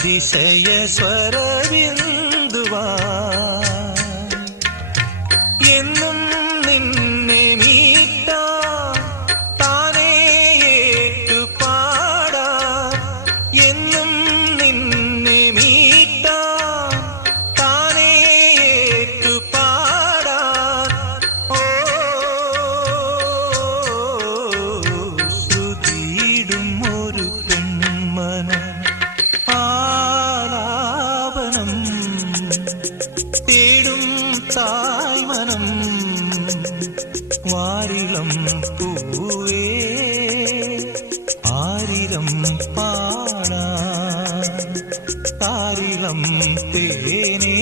അതിശയ സ്വരബിന്ദുവാ എന്നും നിന്നെ മീട്ടാ താനേ ഏറ്റുപാടാ എന്നും നിന്നെ മീട്ടാ താനേ ഏറ്റുപാടാ ഓ ശ്രുതിയിടും ഒരു പെൺമനം ആലാപനം തേടും തായ്മനം വാരിളം പൂവേ ആരിരം പാടാ താരിളം തേനേ